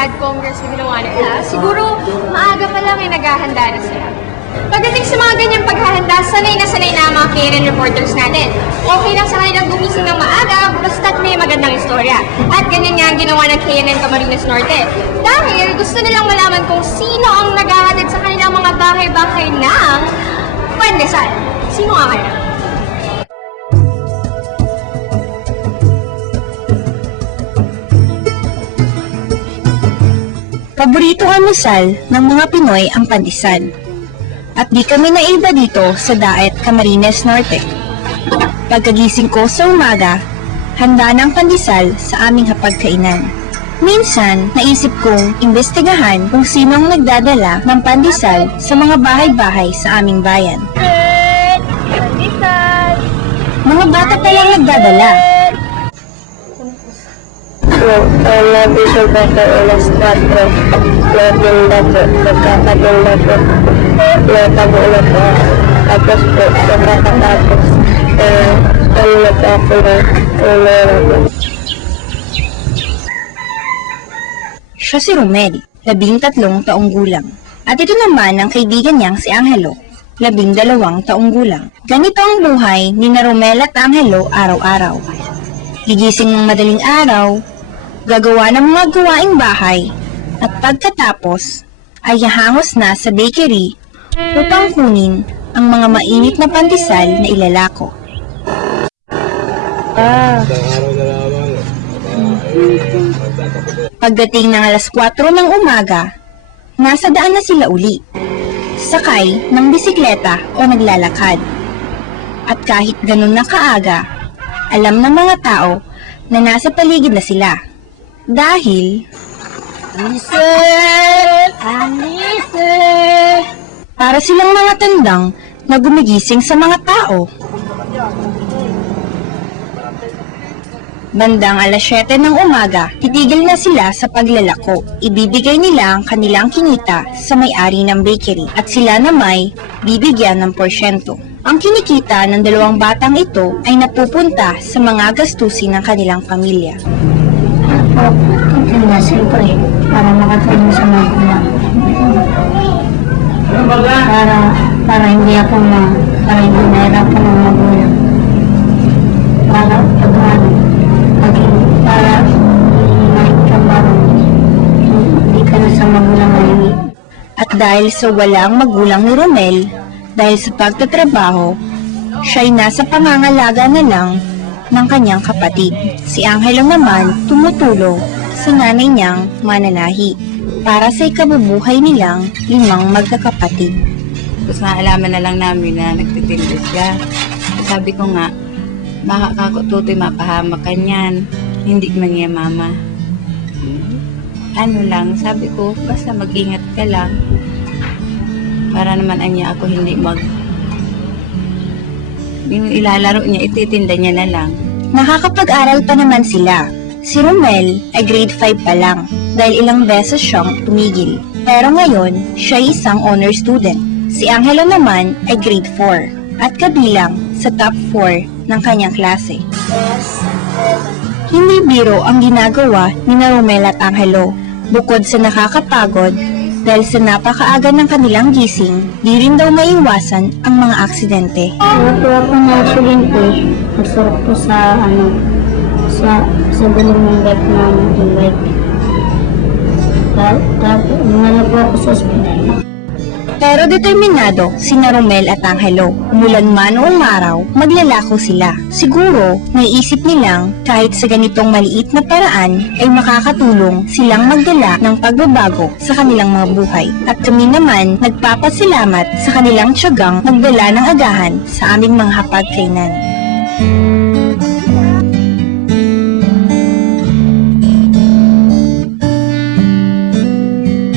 grad congress na ginawa nila, siguro maaga pa lang ay naghahanda na sila. Pagdating sa mga ganyang paghahanda, sanay na ang mga KNN reporters natin. Okay lang sa kanilang gumising ng maaga, basta't may magandang istorya. At ganyan nga ang ginawa ng KNN Camarines Norte. Dahil gusto nilang malaman kung sino ang naghahatid sa kanilang mga bahay-bahay ng pandesal. Sino nga kaya? Paboritong almusal ng mga Pinoy ang pandesal. At di kami naiba dito sa Daet, Camarines Norte. Pagkagising ko sa umaga, handa ng pandesal sa aming hapagkainan. Minsan, naisip kong imbestigahan kung sino ang nagdadala ng pandesal sa mga bahay-bahay sa aming bayan. Mga bata pa lang nagdadala. Nabisog ako alas 4. Nagtinda po. Nagkakatinda po. Nagkabulo po. Tapos po, nakakatapos. Ano na po ako na umero po. Siya si Romel, 13 taong gulang. At ito naman ang kaibigan niyang si Angelo, 12 taong gulang. Ganito ang buhay ni na Romel at Angelo araw-araw. Gigising ng madaling araw, gagawa ng mga gawaing bahay, at pagkatapos ay hahangos na sa bakery upang kunin ang mga mainit na pandesal na ilalako. Pagdating ng alas 4 ng umaga, nasa daan na sila uli, sakay ng bisikleta o naglalakad. At kahit ganun na kaaga, alam ng mga tao na nasa paligid na sila. Dahil para silang mga tandang na gumigising sa mga tao. Bandang alas 7 ng umaga, titigil na sila sa paglalako. Ibibigay nila ang kanilang kinita sa may-ari ng bakery at sila na may bibigyan ng porsyento. Ang kinikita ng dalawang batang ito ay napupunta sa mga gastusin ng kanilang pamilya. Siyempre, para makatulong sa magulang. Para hindi ako para hindi nahirapan ng magulang. Para hindi ka na sa magulang ngayon. At dahil sa walang magulang ni Romel, dahil sa pagtatrabaho, siya'y nasa pangangalaga na lang ng kanyang kapatid. Si Angelo naman tumutulong sa nanay niyang mananahi para sa ikabubuhay nilang 5 magkakapatid. Tapos naalaman na lang namin na nagtitinda siya. Sabi ko nga, makakakututoy mapahamak ka niyan. Hindi man niya mama. Ano lang, sabi ko, basta mag-ingat ka lang. Para naman anya ako hindi yung ilalaro niya, ititinda niya na lang. Nakakapag-aral pa naman sila. Si Romel ay grade 5 pa lang dahil ilang beses siyang tumigil. Pero ngayon, siya ay isang honor student. Si Angelo naman ay grade 4 at kabilang sa top 4 ng kanyang klase. Hindi biro ang ginagawa ni na Romel at Angelo. Bukod sa nakakapagod, dahil sa napakaaga ng kanilang gising, di rin daw maiwasan ang mga aksidente. Natuwa ko na aksidente. Nasurok ko sa sa galing ng bike namin, yung bike. Tapos, mga po ako sa hospital. Pero determinado sina Romel at Angelo. Umulan man o umaraw, maglalako sila. Siguro, naiisip nilang kahit sa ganitong maliit na paraan ay makakatulong silang magdala ng pagbabago sa kanilang mga buhay. At kami naman nagpapasalamat sa kanilang tiyagang magdala ng agahan sa aming mga hapagkainan.